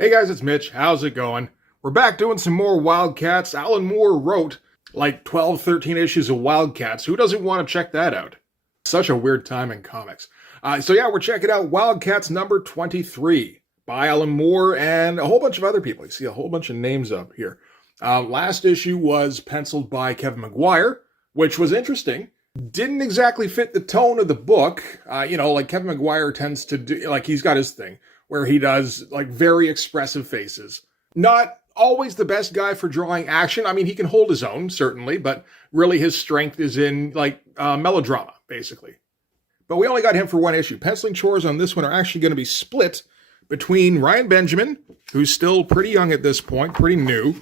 Hey guys, it's Mitch. How's it going? We're back doing some more Wildcats. Alan Moore wrote like 12, 13 issues of Wildcats. Who doesn't want to check that out? Such a weird time in comics. We're checking out Wildcats number 23 by Alan Moore and a whole bunch of other people. You see a whole bunch of names up here. Last issue was penciled by Kevin McGuire, which was interesting. Didn't exactly fit the tone of the book. Like Kevin McGuire tends to do, like he's got his thing where he does like very expressive faces. Not always the best guy for drawing action. I mean, he can hold his own, certainly, but really his strength is in melodrama, basically. But we only got him for one issue. Penciling chores on this one are actually going to be split between Ryan Benjamin, who's still pretty young at this point, pretty new,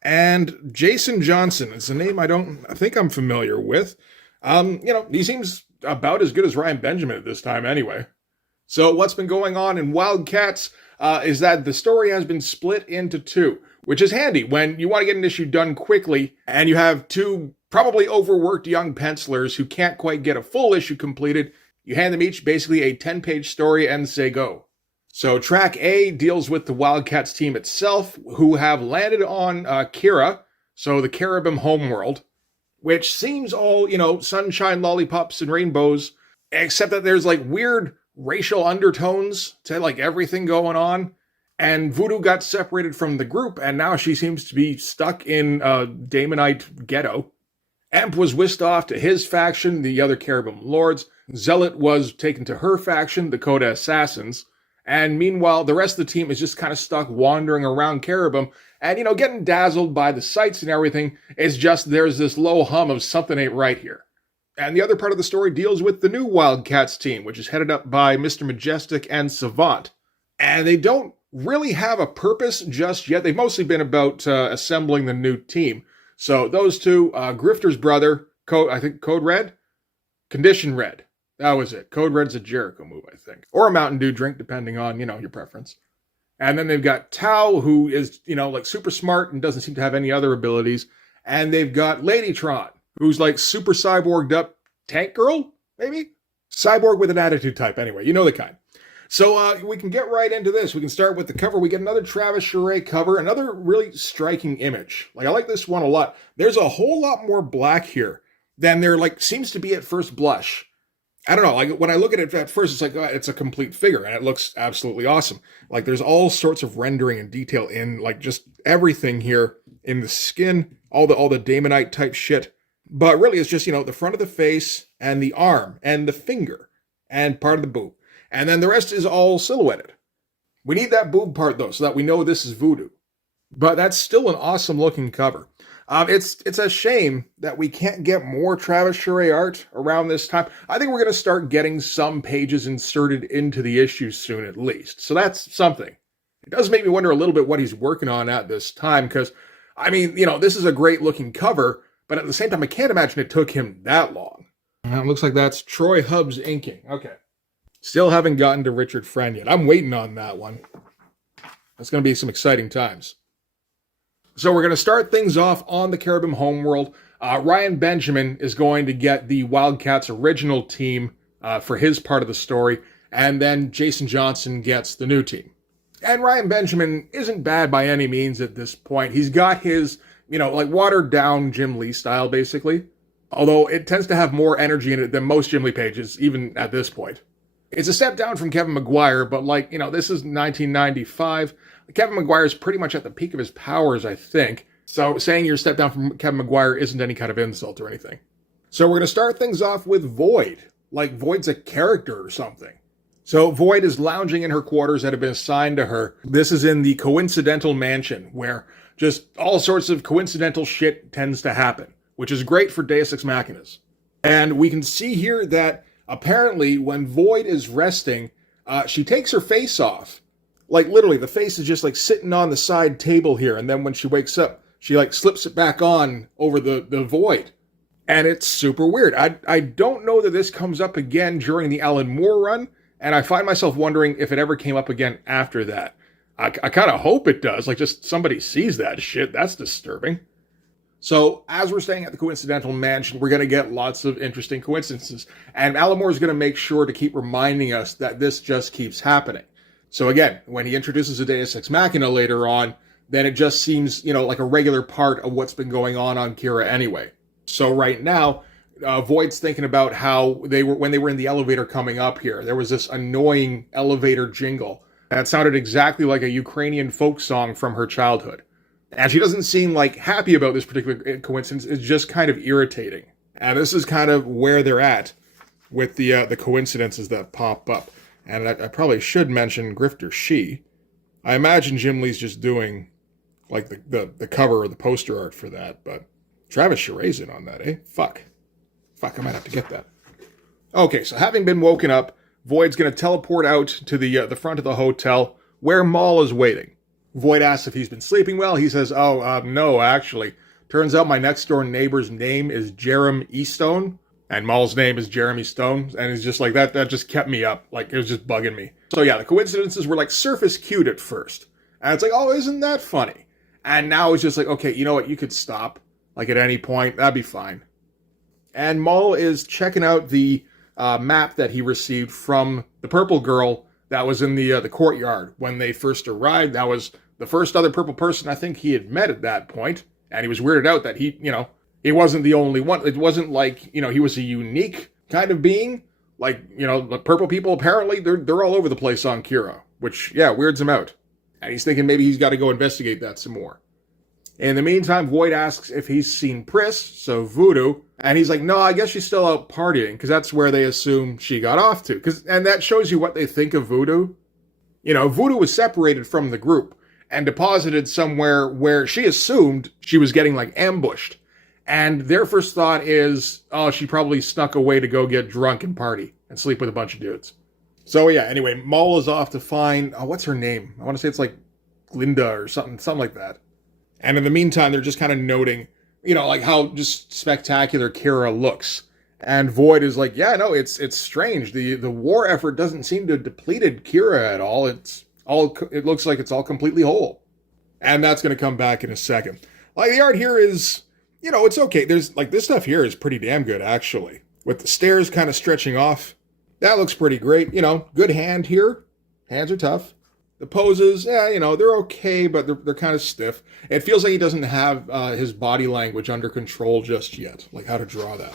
and Jason Johnson. It's a name I think I'm familiar with. He seems about as good as Ryan Benjamin at this time anyway. So what's been going on in Wildcats is that the story has been split into two, which is handy when you want to get an issue done quickly and you have two probably overworked young pencilers who can't quite get a full issue completed. You hand them each basically a 10-page story and say go. So track A deals with the Wildcats team itself, who have landed on Kira, so the Caribbean homeworld, which seems all, sunshine, lollipops, and rainbows, except that there's like weird racial undertones to like everything going on. And Voodoo got separated from the group, and now she seems to be stuck in Damonite ghetto. Emp was whisked off to his faction, the other Caribbean Lords. Zealot was taken to her faction, the Coda Assassins. And meanwhile, the rest of the team is just kind of stuck wandering around Caribbean and, getting dazzled by the sights and everything. It's just there's this low hum of something ain't right here. And the other part of the story deals with the new Wildcats team, which is headed up by Mr. Majestic and Savant. And they don't really have a purpose just yet. They've mostly been about assembling the new team. So those two, Grifter's brother, Code Red? Condition Red. That was it. Code Red's a Jericho move, I think. Or a Mountain Dew drink, depending on, your preference. And then they've got Tao, who is, super smart and doesn't seem to have any other abilities. And they've got Ladytron, who's like super cyborged up tank girl, maybe? Cyborg with an attitude type, anyway. You know the kind. So we can get right into this. We can start with the cover. We get another Travis Charest cover, another really striking image. I like this one a lot. There's a whole lot more black here than there seems to be at first blush. I don't know, when I look at it at first, it's it's a complete figure, and it looks absolutely awesome. There's all sorts of rendering and detail in, just everything here in the skin, all the Damonite type shit. But really, it's just, the front of the face, and the arm, and the finger, and part of the boob. And then the rest is all silhouetted. We need that boob part, though, so that we know this is Voodoo. But that's still an awesome-looking cover. It's a shame that we can't get more Travis Charest art around this time. I think we're going to start getting some pages inserted into the issues soon, at least. So that's something. It does make me wonder a little bit what he's working on at this time, because, this is a great-looking cover, but at the same time, I can't imagine it took him that long. It looks like that's Troy Hubbs inking. Okay. Still haven't gotten to Richard Friend yet. I'm waiting on that one. That's going to be some exciting times. So we're going to start things off on the Caribbean homeworld. Ryan Benjamin is going to get the Wildcats original team for his part of the story, and then Jason Johnson gets the new team. And Ryan Benjamin isn't bad by any means at this point. He's got his, watered down Jim Lee style, basically. Although it tends to have more energy in it than most Jim Lee pages, even at this point. It's a step down from Kevin McGuire, but this is 1995. Kevin McGuire is pretty much at the peak of his powers, I think. So saying you're a step down from Kevin McGuire isn't any kind of insult or anything. So we're going to start things off with Void. Like Void's a character or something. So Void is lounging in her quarters that have been assigned to her. This is in the coincidental mansion where just all sorts of coincidental shit tends to happen, which is great for Deus Ex Machinas. And we can see here that apparently when Void is resting, she takes her face off. Literally, the face is just sitting on the side table here. And then when she wakes up, she slips it back on over the Void. And it's super weird. I don't know that this comes up again during the Alan Moore run. And I find myself wondering if it ever came up again after that. I kind of hope it does. Just somebody sees that shit. That's disturbing. So as we're staying at the coincidental mansion, we're going to get lots of interesting coincidences. And Alan Moore is going to make sure to keep reminding us that this just keeps happening. So again, when he introduces a Deus Ex Machina later on, then it just seems, like a regular part of what's been going on Kira anyway. So right now, Void's thinking about how when they were in the elevator coming up here, there was this annoying elevator jingle that sounded exactly like a Ukrainian folk song from her childhood. And she doesn't seem happy about this particular coincidence. It's just kind of irritating. And this is kind of where they're at with the coincidences that pop up. And I probably should mention Grifter She. I imagine Jim Lee's just doing the cover or the poster art for that, but Travis Chare's in on that, eh? Fuck, I might have to get that. Okay, so having been woken up, Void's going to teleport out to the front of the hotel where Maul is waiting. Void asks if he's been sleeping well. He says, no, actually. Turns out my next door neighbor's name is Jeremy Eastone, and Maul's name is Jeremy Stone, and it's just that just kept me up. It was just bugging me. So yeah, the coincidences were surface cute at first. And it's isn't that funny? And now it's just okay, you know what, you could stop, at any point, that'd be fine. And Maul is checking out the map that he received from the purple girl that was in the courtyard when they first arrived. That was the first other purple person I think he had met at that point, and he was weirded out that he wasn't the only one. It wasn't he was a unique kind of being. The purple people, apparently, they're all over the place on Kira, which, yeah, weirds him out. And he's thinking maybe he's got to go investigate that some more. In the meantime, Void asks if he's seen Pris, so Voodoo, and he's no, I guess she's still out partying, because that's where they assume she got off to. And that shows you what they think of Voodoo. Voodoo was separated from the group and deposited somewhere where she assumed she was getting, ambushed. And their first thought is, oh, she probably snuck away to go get drunk and party and sleep with a bunch of dudes. So yeah, anyway, Maul is off to find, what's her name? I want to say it's Glinda or something like that. And in the meantime, they're just kind of noting, how just spectacular Kira looks. And Void is yeah, no, it's strange. The war effort doesn't seem to have depleted Kira at all. It looks like it's all completely whole. And that's going to come back in a second. The art here is, it's okay. There's this stuff here is pretty damn good, actually. With the stairs kind of stretching off. That looks pretty great. Good hand here. Hands are tough. The poses, yeah, they're okay, but they're kind of stiff. It feels like he doesn't have his body language under control just yet, how to draw that.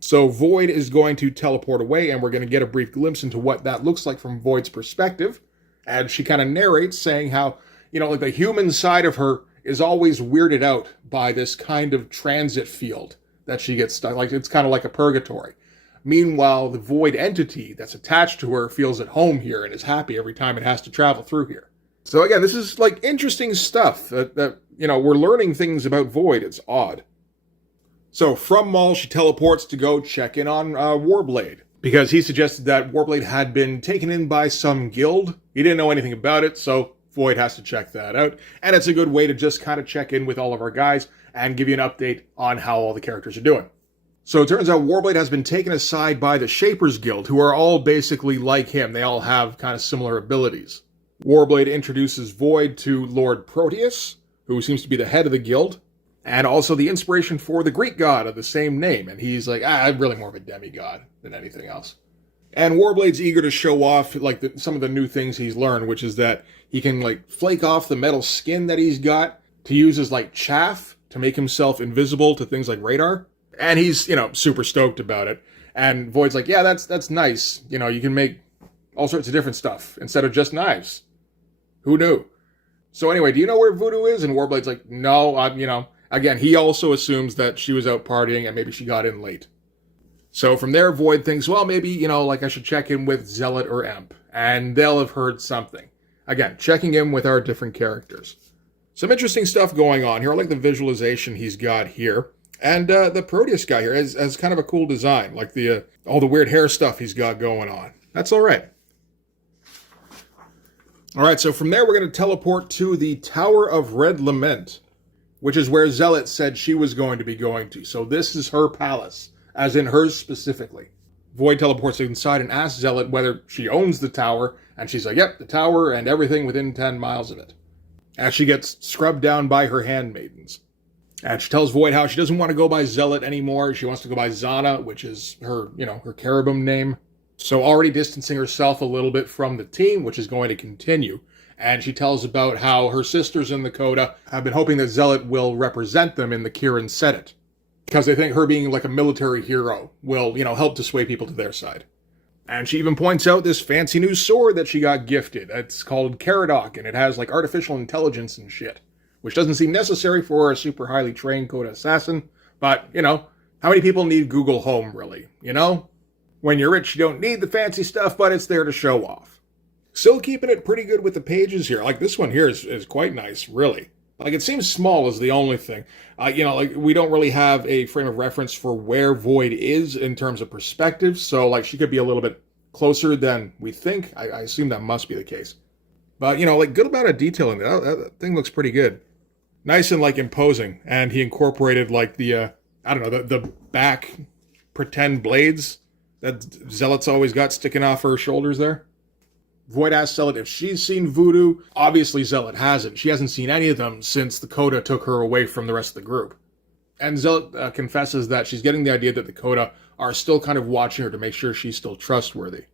So Void is going to teleport away, and we're going to get a brief glimpse into what that looks like from Void's perspective. And she kind of narrates, saying how, the human side of her is always weirded out by this kind of transit field that she gets stuck. It's kind of like a purgatory. Meanwhile, the Void entity that's attached to her feels at home here and is happy every time it has to travel through here. So again, this is interesting stuff that we're learning things about Void. It's odd. So from Maul, she teleports to go check in on Warblade, because he suggested that Warblade had been taken in by some guild. He didn't know anything about it, so Void has to check that out. And it's a good way to just kind of check in with all of our guys and give you an update on how all the characters are doing. So it turns out Warblade has been taken aside by the Shapers Guild, who are all basically like him. They all have kind of similar abilities. Warblade introduces Void to Lord Proteus, who seems to be the head of the guild, and also the inspiration for the Greek god of the same name. And he's I'm really more of a demigod than anything else. And Warblade's eager to show off some of the new things he's learned, which is that he can flake off the metal skin that he's got to use as chaff to make himself invisible to things like radar. And he's, super stoked about it. And Void's yeah, that's nice. You can make all sorts of different stuff instead of just knives. Who knew? So anyway, do you know where Voodoo is? And Warblade's no, again, he also assumes that she was out partying and maybe she got in late. So from there, Void thinks, well, maybe, I should check in with Zealot or Emp. And they'll have heard something. Again, checking in with our different characters. Some interesting stuff going on here. I like the visualization he's got here. And the Proteus guy here has kind of a cool design, all the weird hair stuff he's got going on. That's all right. All right, so from there we're going to teleport to the Tower of Red Lament, which is where Zealot said she was going to be going to. So this is her palace, as in hers specifically. Void teleports inside and asks Zealot whether she owns the tower, and she's yep, the tower and everything within 10 miles of it. As she gets scrubbed down by her handmaidens. And she tells Void how she doesn't want to go by Zealot anymore. She wants to go by Zana, which is her, her cherubim name. So already distancing herself a little bit from the team, which is going to continue. And she tells about how her sisters in the Coda have been hoping that Zealot will represent them in the Kirin Senate. Because they think her being like a military hero will, help to sway people to their side. And she even points out this fancy new sword that she got gifted. It's called Caradoc, and it has like artificial intelligence and shit. Which doesn't seem necessary for a super highly trained Coda assassin. But, how many people need Google Home, really? When you're rich, you don't need the fancy stuff, but it's there to show off. Still keeping it pretty good with the pages here. Like, this one here is quite nice, really. Like, it seems small is the only thing. We don't really have a frame of reference for where Void is in terms of perspective, so, she could be a little bit closer than we think. I assume that must be the case. But, good amount of detail in it. That thing looks pretty good. Nice and, imposing. And he incorporated, the back pretend blades that Zealot's always got sticking off her shoulders there. Void asks Zealot if she's seen voodoo. Obviously, Zealot hasn't. She hasn't seen any of them since the Coda took her away from the rest of the group. And Zealot confesses that she's getting the idea that the Coda are still kind of watching her to make sure she's still trustworthy.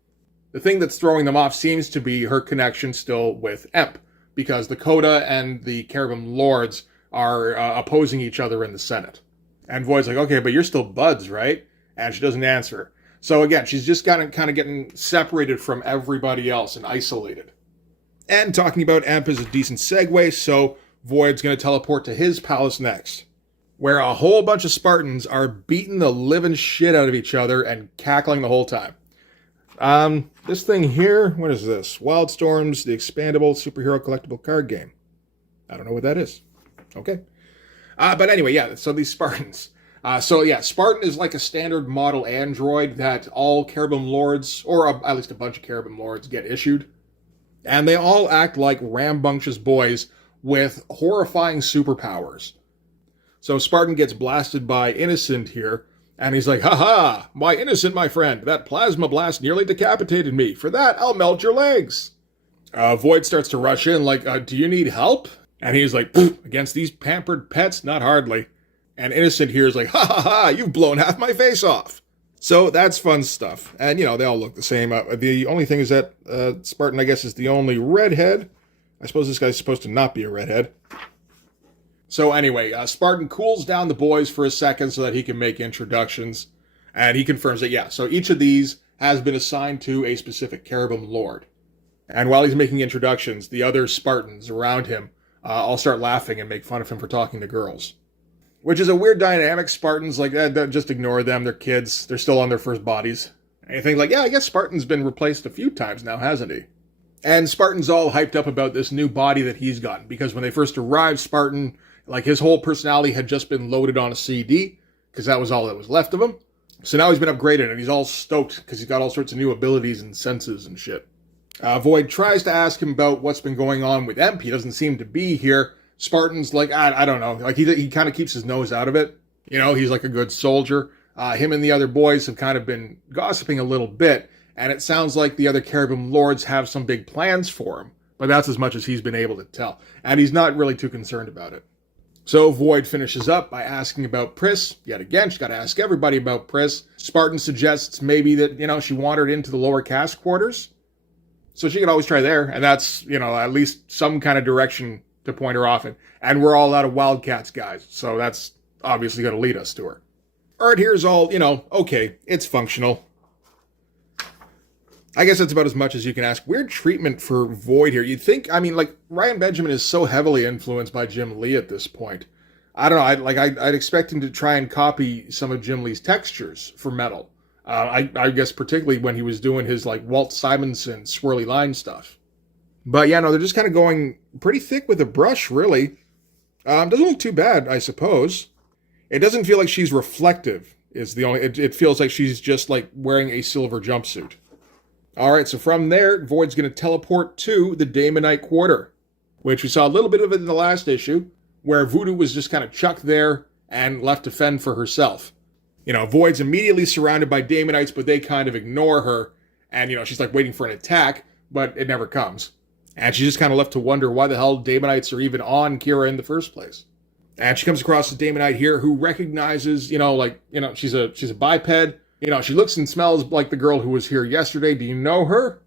The thing that's throwing them off seems to be her connection still with Emp, because the Coda and the Cherubim Lords are opposing each other in the Senate. And Void's like, okay, but you're still buds, right? And she doesn't answer. So again, she's just kind of getting separated from everybody else and isolated. And talking about Emp is a decent segue, so Void's going to teleport to his palace next, where a whole bunch of Spartans are beating the living shit out of each other and cackling the whole time. This thing here, what is this? Wildstorms, the expandable superhero collectible card game. I don't know what that is. Okay. But anyway, yeah, so these Spartans. Spartan is like a standard model android that all Cherubim Lords, or at least a bunch of Cherubim Lords, get issued. And they all act like rambunctious boys with horrifying superpowers. So Spartan gets blasted by Innocent here, and he's like, haha, why Innocent, my friend, that plasma blast nearly decapitated me. For that, I'll melt your legs. Void starts to rush in like, do you need help? And he's like, against these pampered pets, not hardly. And Innocent here is like, ha ha ha, you've blown half my face off. So that's fun stuff. And, they all look the same. The only thing is that Spartan, I guess, is the only redhead. I suppose this guy's supposed to not be a redhead. So anyway, Spartan cools down the boys for a second so that he can make introductions. And he confirms that, so each of these has been assigned to a specific Cherubim Lord. And while he's making introductions, the other Spartans around him all start laughing and make fun of him for talking to girls. Which is a weird dynamic. Spartans, just ignore them. They're kids. They're still on their first bodies. And you think, I guess Spartan's been replaced a few times now, hasn't he? And Spartan's all hyped up about this new body that he's gotten. Because when they first arrived, Spartan, his whole personality had just been loaded on a CD. Because that was all that was left of him. So now he's been upgraded, and he's all stoked because he's got all sorts of new abilities and senses and shit. Void tries to ask him about what's been going on with Emp. He doesn't seem to be here. Spartan's like, I don't know. He kind of keeps his nose out of it. He's like a good soldier. Him and the other boys have kind of been gossiping a little bit. And it sounds like the other Cherubim Lords have some big plans for him. But that's as much as he's been able to tell. And he's not really too concerned about it. So Void finishes up by asking about Pris. Yet again, she's got to ask everybody about Pris. Spartan suggests maybe that, she wandered into the lower caste quarters. So she could always try there. And that's, at least some kind of direction to point her off in. And we're all out of Wildcats, guys. So that's obviously going to lead us to her. Art here's all, okay, it's functional. I guess that's about as much as you can ask. Weird treatment for Void here. You'd think, Ryan Benjamin is so heavily influenced by Jim Lee at this point. I don't know, I'd expect him to try and copy some of Jim Lee's textures for metal. I guess particularly when he was doing his, Walt Simonson swirly line stuff. But yeah, no, they're just kind of going pretty thick with the brush, really. Doesn't look too bad, I suppose. It doesn't feel like she's reflective, is the only... It feels like she's just, wearing a silver jumpsuit. Alright, so from there, Void's going to teleport to the Damonite Quarter, which we saw a little bit of it in the last issue, where Voodoo was just kind of chucked there and left to fend for herself. Void's immediately surrounded by Damonites, but they kind of ignore her, and, she's, waiting for an attack, but it never comes. And she's just kind of left to wonder why the hell Damonites are even on Kira in the first place. And she comes across a Damonite here who recognizes, she's a biped, She looks and smells like the girl who was here yesterday. Do you know her?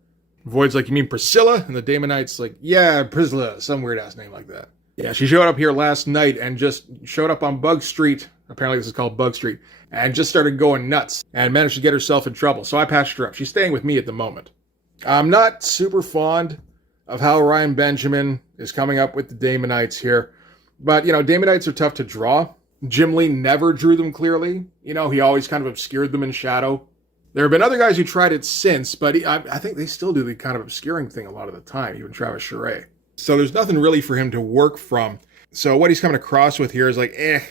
Void's like, you mean Priscilla? And the Damonite's like, yeah, Priscilla, some weird-ass name like that. Yeah, she showed up here last night and just showed up on Bug Street. Apparently this is called Bug Street. And just started going nuts and managed to get herself in trouble. So I patched her up. She's staying with me at the moment. I'm not super fond of how Ryan Benjamin is coming up with the Damonites here. But, Damonites are tough to draw. Jim Lee never drew them clearly. He always kind of obscured them in shadow. There have been other guys who tried it since, but I think they still do the kind of obscuring thing a lot of the time, even Travis Charest. So there's nothing really for him to work from. So what he's coming across with here is like, I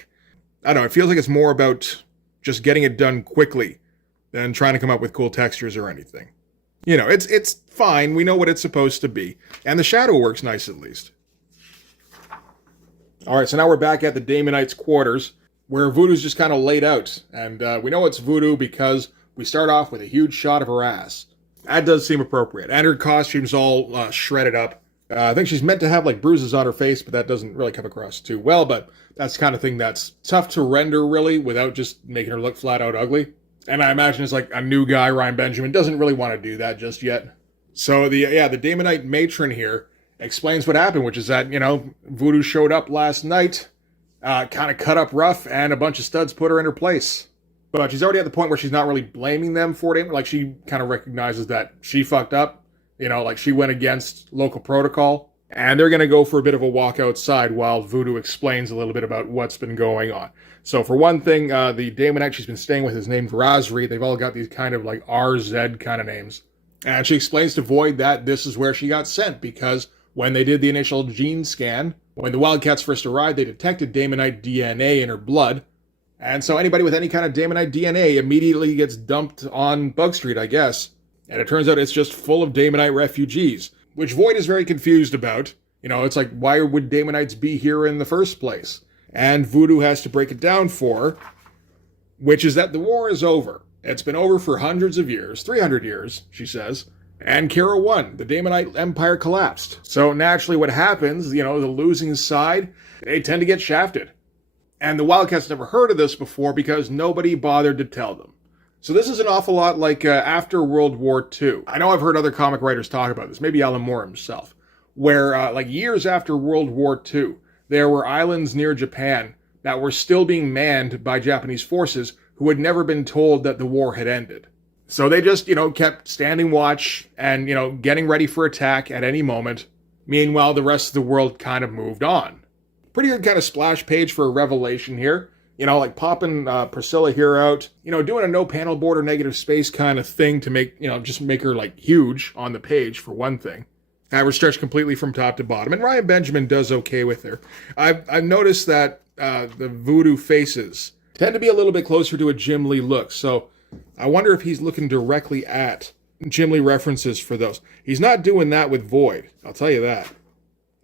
don't know, it feels like it's more about just getting it done quickly than trying to come up with cool textures or anything. It's fine. We know what it's supposed to be. And the shadow works nice at least. All right, so now we're back at the Damonite's quarters, where Voodoo's just kind of laid out. And we know it's Voodoo because we start off with a huge shot of her ass. That does seem appropriate. And her costume's all shredded up. I think she's meant to have like bruises on her face, but that doesn't really come across too well. But that's the kind of thing that's tough to render, really, without just making her look flat out ugly. And I imagine it's like a new guy, Ryan Benjamin, doesn't really want to do that just yet. So the Damonite matron here explains what happened, which is that, Voodoo showed up last night, kind of cut up rough, and a bunch of studs put her in her place. But she's already at the point where she's not really blaming them for it. Like, she kind of recognizes that she fucked up. Like she went against local protocol. And they're going to go for a bit of a walk outside while Voodoo explains a little bit about what's been going on. So for one thing, the Damonite she's been staying with is named Razri. They've all got these kind of like RZ kind of names. And she explains to Void that this is where she got sent because when they did the initial gene scan, when the Wildcats first arrived, they detected Damonite DNA in her blood. And so anybody with any kind of Damonite DNA immediately gets dumped on Bug Street, I guess. And it turns out it's just full of Damonite refugees, which Void is very confused about. It's like, why would Damonites be here in the first place? And Voodoo has to break it down for her, which is that the war is over. It's been over for hundreds of years, 300 years, she says. And Kira won. The Damonite Empire collapsed. So naturally what happens, the losing side, they tend to get shafted. And the Wildcats never heard of this before because nobody bothered to tell them. So this is an awful lot like after World War II. I know I've heard other comic writers talk about this, maybe Alan Moore himself, where like years after World War II, there were islands near Japan that were still being manned by Japanese forces who had never been told that the war had ended. So they just, kept standing watch and, getting ready for attack at any moment. Meanwhile, the rest of the world kind of moved on. Pretty good kind of splash page for a revelation here. Like popping Priscilla here out, doing a no panel border negative space kind of thing to make, just make her like huge on the page for one thing. We're stretched completely from top to bottom. And Ryan Benjamin does okay with her. I've noticed that the Voodoo faces tend to be a little bit closer to a Jim Lee look. So I wonder if he's looking directly at Jim Lee references for those. He's not doing that with Void, I'll tell you that.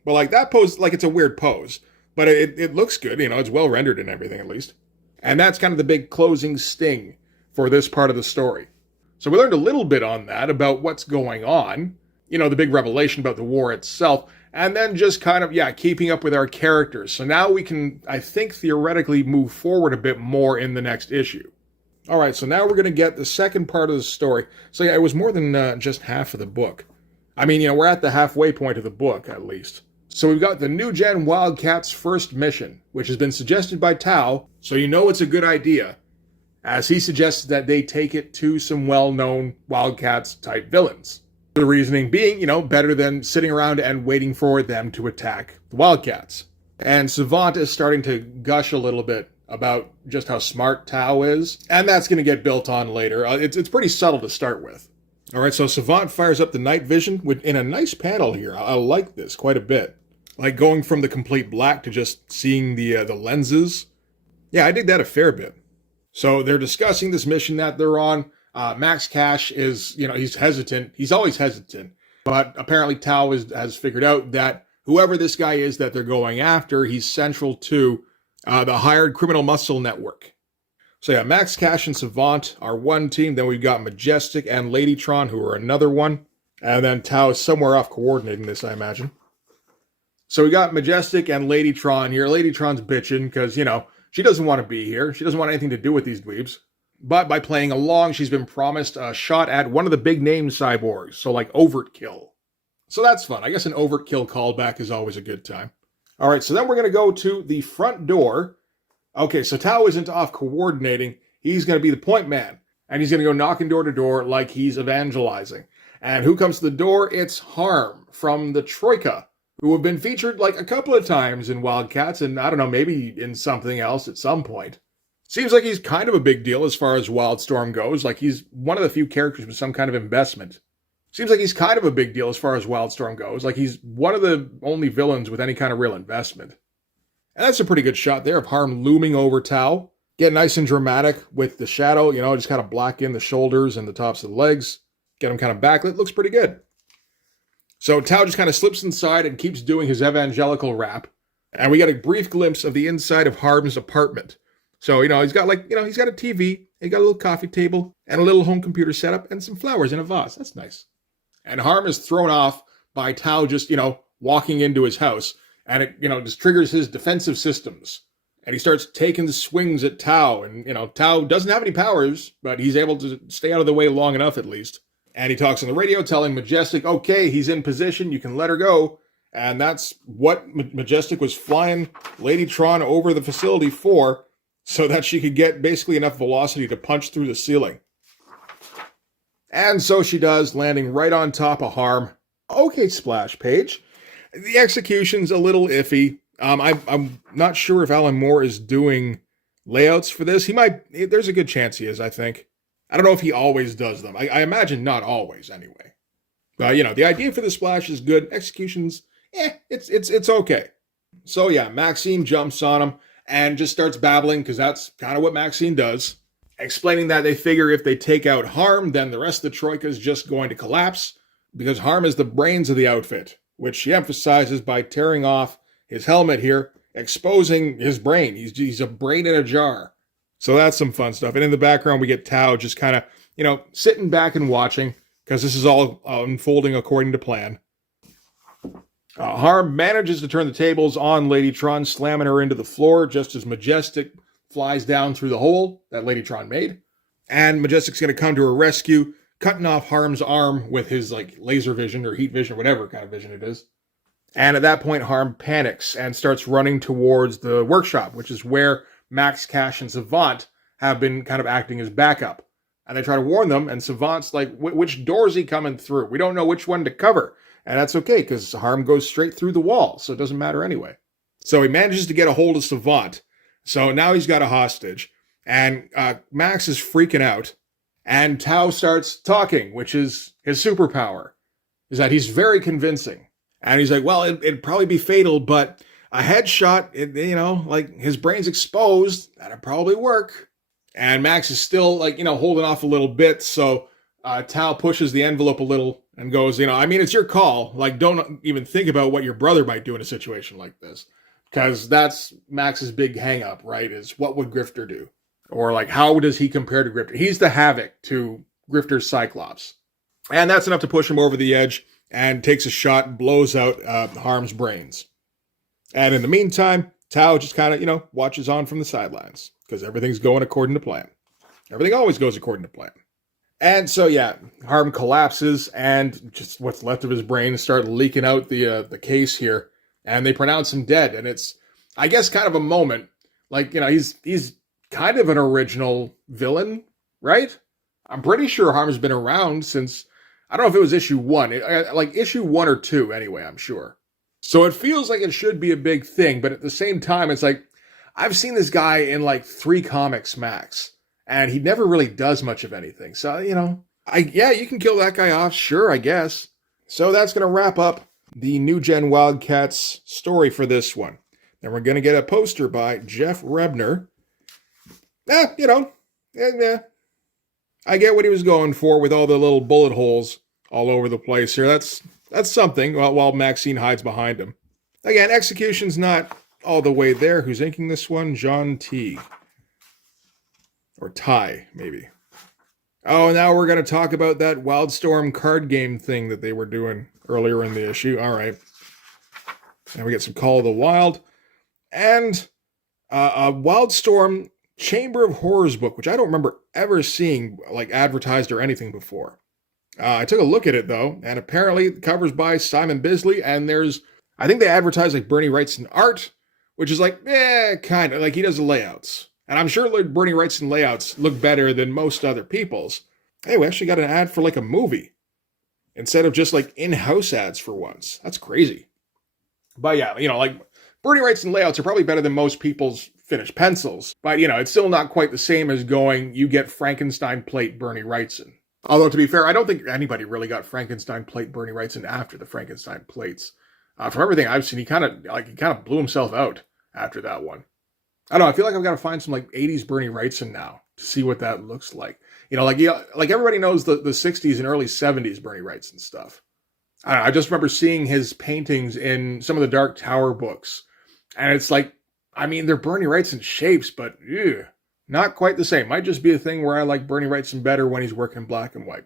But like that pose, like it's a weird pose. But it looks good, it's well rendered and everything at least. And that's kind of the big closing sting for this part of the story. So we learned a little bit on that about what's going on, the big revelation about the war itself, and then just kind of, keeping up with our characters. So now we can, I think, theoretically move forward a bit more in the next issue. All right, so now we're going to get the second part of the story. So it was more than just half of the book. I mean, we're at the halfway point of the book, at least. So we've got the New Gen Wildcats' first mission, which has been suggested by Tao, so it's a good idea, as he suggests that they take it to some well-known Wildcats-type villains. The reasoning being, better than sitting around and waiting for them to attack the Wildcats. And Savant is starting to gush a little bit about just how smart Tao is, and that's going to get built on later. It's pretty subtle to start with. All right, so Savant fires up the night vision in a nice panel here. I like this quite a bit. Like going from the complete black to just seeing the lenses. Yeah, I dig that a fair bit. So they're discussing this mission that they're on. Max Cash is, he's hesitant. He's always hesitant. But apparently Tao has figured out that whoever this guy is that they're going after, he's central to the hired criminal muscle network. So Max Cash and Savant are one team. Then we've got Majestic and Ladytron, who are another one. And then Tao is somewhere off coordinating this, I imagine. So we got Majestic and Ladytron here. Ladytron's bitching because, she doesn't want to be here. She doesn't want anything to do with these dweebs. But by playing along, she's been promised a shot at one of the big name cyborgs, so like Overkill. So that's fun. I guess an Overkill callback is always a good time. All right, so then we're going to go to the front door. Okay, so Tao isn't off coordinating. He's going to be the point man, and he's going to go knocking door to door like he's evangelizing. And who comes to the door? It's Harm from the Troika, who have been featured like a couple of times in Wildcats, and I don't know, maybe in something else at some point. Seems like he's kind of a big deal as far as Wildstorm goes, like he's one of the few characters with some kind of investment. Seems like he's kind of a big deal as far as Wildstorm goes, like he's one of the only villains with any kind of real investment. And that's a pretty good shot there of Harm looming over Tao. Get nice and dramatic with the shadow, just kind of black in the shoulders and the tops of the legs. Get him kind of backlit. Looks pretty good. So Tao just kind of slips inside and keeps doing his evangelical rap. And we get a brief glimpse of the inside of Harm's apartment. So, he's got he's got a TV, he got a little coffee table, and a little home computer setup, and some flowers in a vase. That's nice. And Harm is thrown off by Tao just, walking into his house. And it, just triggers his defensive systems. And he starts taking the swings at Tao. And, Tao doesn't have any powers, but he's able to stay out of the way long enough at least. And he talks on the radio telling Majestic, okay, he's in position, you can let her go. And that's what Majestic was flying Ladytron over the facility for, so that she could get basically enough velocity to punch through the ceiling. And so she does, landing right on top of Harm. Okay, splash page. The execution's a little iffy. I'm not sure if Alan Moore is doing layouts for this. There's a good chance he is, I think. I don't know if he always does them. I imagine not always, anyway. But, the idea for the splash is good. Execution's, it's okay. So, yeah, Maxine jumps on him and just starts babbling, because that's kind of what Maxine does. Explaining that they figure if they take out Harm, then the rest of the Troika is just going to collapse, because Harm is the brains of the outfit, which she emphasizes by tearing off his helmet here, exposing his brain. He's a brain in a jar. So that's some fun stuff. And in the background, we get Tao just kind of, sitting back and watching, because this is all unfolding according to plan. Harm manages to turn the tables on Ladytron, slamming her into the floor just as Majestic flies down through the hole that Ladytron made. And Majestic's going to come to her rescue, cutting off Harm's arm with his laser vision or heat vision, whatever kind of vision it is. And at that point, Harm panics and starts running towards the workshop, which is where Max, Cash, and Savant have been kind of acting as backup. And they try to warn them, and Savant's like, which door is he coming through? We don't know which one to cover. And that's okay, because Harm goes straight through the wall, so it doesn't matter anyway. So he manages to get a hold of Savant. So now he's got a hostage. And Max is freaking out. And Tao starts talking, which is his superpower, is that he's very convincing. And he's like, well, it'd probably be fatal, but a headshot, his brain's exposed, that'd probably work. And Max is still, holding off a little bit, so Tao pushes the envelope a little and goes, it's your call. Don't even think about what your brother might do in a situation like this. Because that's Max's big hang-up, right, is what would Grifter do? Or, how does he compare to Grifter? He's the Havoc to Grifter's Cyclops. And that's enough to push him over the edge, and takes a shot and blows out Harm's brains. And in the meantime, Tao just kind of, watches on from the sidelines, because everything's going according to plan. Everything always goes according to plan. And so, yeah, Harm collapses, and just what's left of his brain start leaking out the case here, and they pronounce him dead. And it's, I guess, kind of a moment. He's kind of an original villain, right? I'm pretty sure Harm's been around since, I don't know if it was issue 1. Issue 1 or 2, anyway, I'm sure. So it feels like it should be a big thing, but at the same time, it's I've seen this guy in 3 comics max. And he never really does much of anything. So, you can kill that guy off. Sure, I guess. So that's going to wrap up the New Gen Wildcats story for this one. Then we're going to get a poster by Jeff Rebner. I get what he was going for with all the little bullet holes all over the place here. That's something, while Maxine hides behind him. Again, execution's not all the way there. Who's inking this one? John T. Or Ty, maybe. Oh, now we're going to talk about that Wildstorm card game thing that they were doing earlier in the issue. All right. And we get some Call of the Wild. And Wildstorm Chamber of Horrors book, which I don't remember ever seeing like advertised or anything before. I took a look at it though, and apparently the cover's by Simon Bisley, and I think they advertise like Bernie Wrightson art, which is like, kind of like he does the layouts. And I'm sure like Bernie Wrightson layouts look better than most other people's. Hey, we actually got an ad for like a movie instead of just like in-house ads for once. That's crazy. But yeah, like Bernie Wrightson layouts are probably better than most people's finished pencils. But it's still not quite the same as going, you get Frankenstein plate Bernie Wrightson. Although to be fair, I don't think anybody really got Frankenstein plate Bernie Wrightson after the Frankenstein plates. From everything I've seen, he kind of blew himself out after that one. I don't know. I feel like I've got to find some like 80s Bernie Wrightson now to see what that looks like. Like everybody knows the 60s and early 70s Bernie Wrightson stuff. I don't know, I just remember seeing his paintings in some of the Dark Tower books. And it's like, they're Bernie Wrightson shapes, but not quite the same. Might just be a thing where I like Bernie Wrightson better when he's working black and white.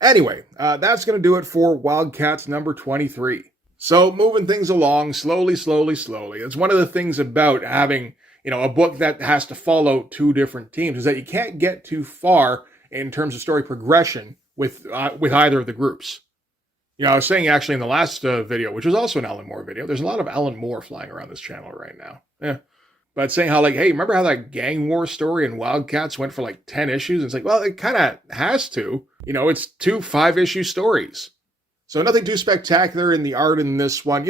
Anyway, that's going to do it for Wildcats number 23. So moving things along slowly. It's one of the things about having, a book that has to follow two different teams is that you can't get too far in terms of story progression with either of the groups. I was saying actually in the last video, which was also an Alan Moore video, there's a lot of Alan Moore flying around this channel right now. But saying how hey, remember how that gang war story in Wildcats went for like 10 issues? And it's like, well, it kind of has to. It's 2 5-issue stories. So nothing too spectacular in the art in this one.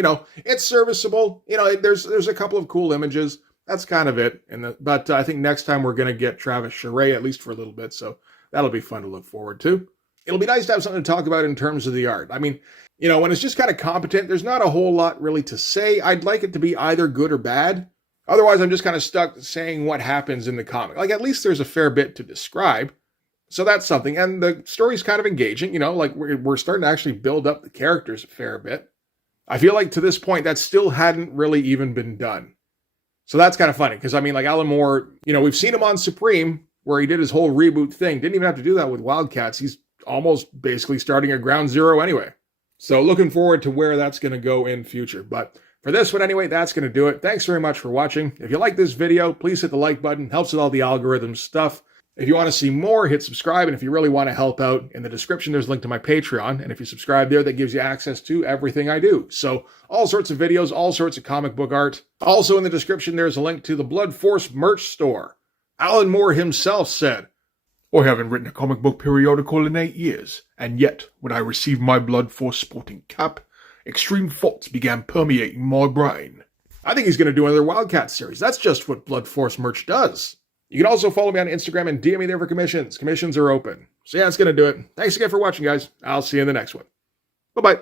It's serviceable. There's a couple of cool images. That's kind of it. But I think next time we're going to get Travis Charest, at least for a little bit. So that'll be fun to look forward to. It'll be nice to have something to talk about in terms of the art. When it's just kind of competent, there's not a whole lot really to say. I'd like it to be either good or bad. Otherwise, I'm just kind of stuck saying what happens in the comic. Like, at least there's a fair bit to describe. So that's something. And the story's kind of engaging, like we're starting to actually build up the characters a fair bit. I feel like to this point, that still hadn't really even been done. So that's kind of funny. Because, like Alan Moore, we've seen him on Supreme, where he did his whole reboot thing. Didn't even have to do that with Wildcats. He's almost basically starting at ground zero anyway. So looking forward to where that's going to go in future. But for this one anyway, that's going to do it. Thanks very much for watching. If you like this video, please hit the like button. Helps with all the algorithm stuff. If you want to see more, hit subscribe. And if you really want to help out, in the description, there's a link to my Patreon. And if you subscribe there, that gives you access to everything I do. So all sorts of videos, all sorts of comic book art. Also in the description, there's a link to the Blood Force merch store. Alan Moore himself said, "I haven't written a comic book periodical in 8 years, and yet, when I received my Blood Force sporting cap, extreme thoughts began permeating my brain." I think he's going to do another Wildcat series. That's just what Blood Force merch does. You can also follow me on Instagram and DM me there for commissions. Commissions are open. So yeah, that's going to do it. Thanks again for watching, guys. I'll see you in the next one. Bye-bye.